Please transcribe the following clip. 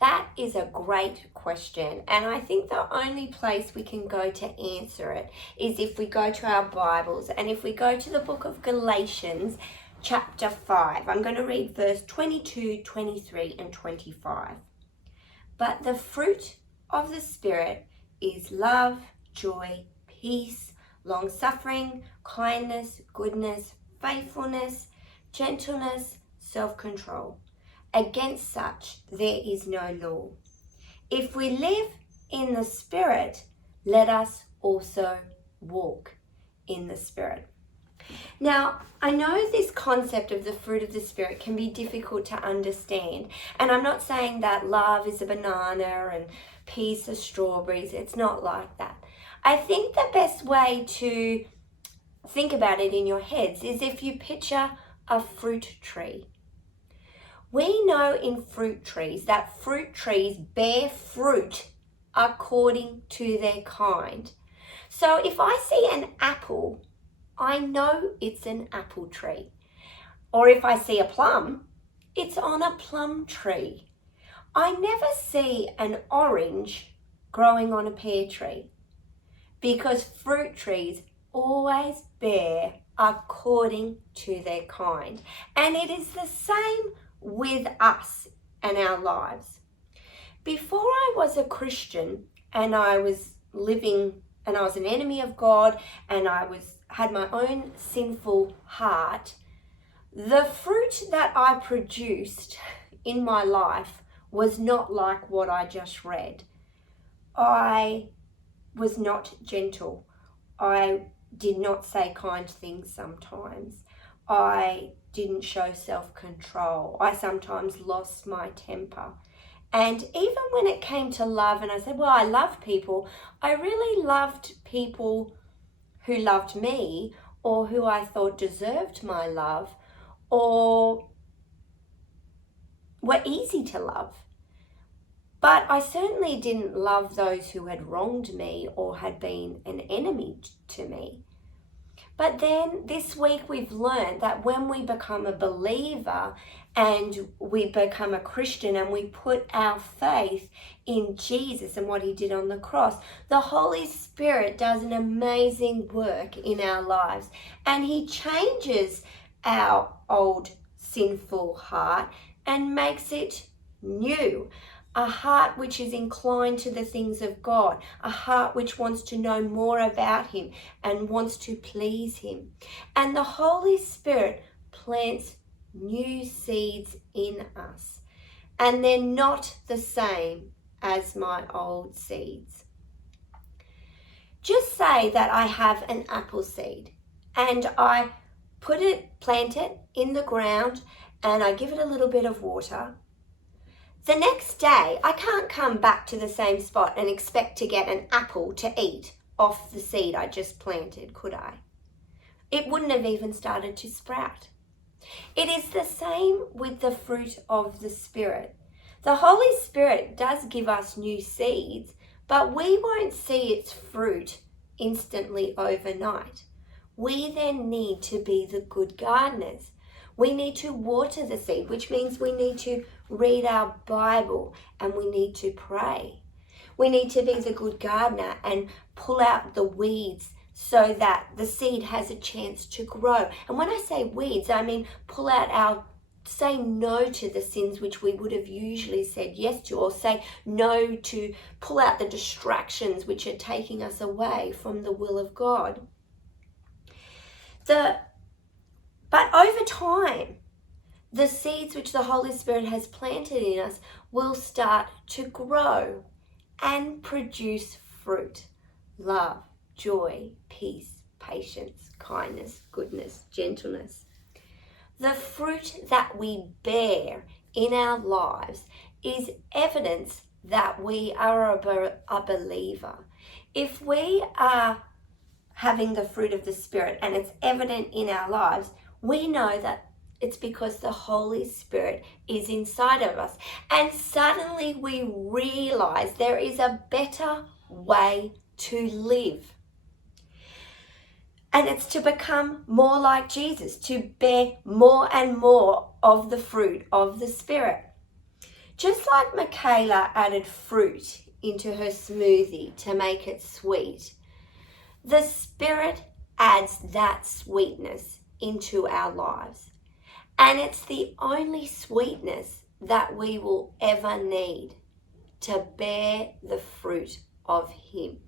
That is a great question, and I think the only place we can go to answer it is if we go to our Bibles, and if we go to the book of Galatians chapter 5. I'm going to read verse 22, 23 and 25. But the fruit of the Spirit is love, joy, peace, long-suffering, kindness, goodness, faithfulness, gentleness, self-control. Against such there is no law. If we live in the Spirit, let us also walk in the Spirit. Now, I know this concept of the fruit of the Spirit can be difficult to understand, and I'm not saying that love is a banana and peace are strawberries. It's not like that. I think the best way to think about it in your heads is if you picture a fruit tree. We know in fruit trees that fruit trees bear fruit according to their kind. So if I see an apple, I know it's an apple tree. Or if I see a plum, it's on a plum tree. I never see an orange growing on a pear tree, because fruit trees always bear according to their kind. And it is the same with us and our lives. Before I was a Christian and I was living and I was an enemy of God and I had my own sinful heart, the fruit that I produced in my life was not like what I just read. I was not gentle. I did not say kind things sometimes. I didn't show self-control. I sometimes lost my temper. And even when it came to love, and I said, well, I love people, I really loved people who loved me or who I thought deserved my love or were easy to love. But I certainly didn't love those who had wronged me or had been an enemy to me. But then this week we've learned that when we become a believer and we become a Christian and we put our faith in Jesus and what he did on the cross, the Holy Spirit does an amazing work in our lives, and he changes our old sinful heart and makes it new. A heart which is inclined to the things of God, a heart which wants to know more about him and wants to please him. And the Holy Spirit plants new seeds in us, and they're not the same as my old seeds. Just say that I have an apple seed and I plant it in the ground and I give it a little bit of water. The next day, I can't come back to the same spot and expect to get an apple to eat off the seed I just planted, could I? It wouldn't have even started to sprout. It is the same with the fruit of the Spirit. The Holy Spirit does give us new seeds, but we won't see its fruit instantly overnight. We then need to be the good gardeners. We need to water the seed, which means we need to read our Bible and we need to pray. We need to be the good gardener and pull out the weeds so that the seed has a chance to grow. And when I say weeds, I mean say no to the sins which we would have usually said yes to, or say no to pull out the distractions which are taking us away from the will of God. But over time, the seeds which the Holy Spirit has planted in us will start to grow and produce fruit: love, joy, peace, patience, kindness, goodness, gentleness. The fruit that we bear in our lives is evidence that we are a believer. If we are having the fruit of the Spirit and it's evident in our lives, we know that it's because the Holy Spirit is inside of us. And suddenly we realize there is a better way to live. And it's to become more like Jesus, to bear more and more of the fruit of the Spirit. Just like Michaela added fruit into her smoothie to make it sweet, the Spirit adds that sweetness into our lives. And it's the only sweetness that we will ever need to bear the fruit of Him.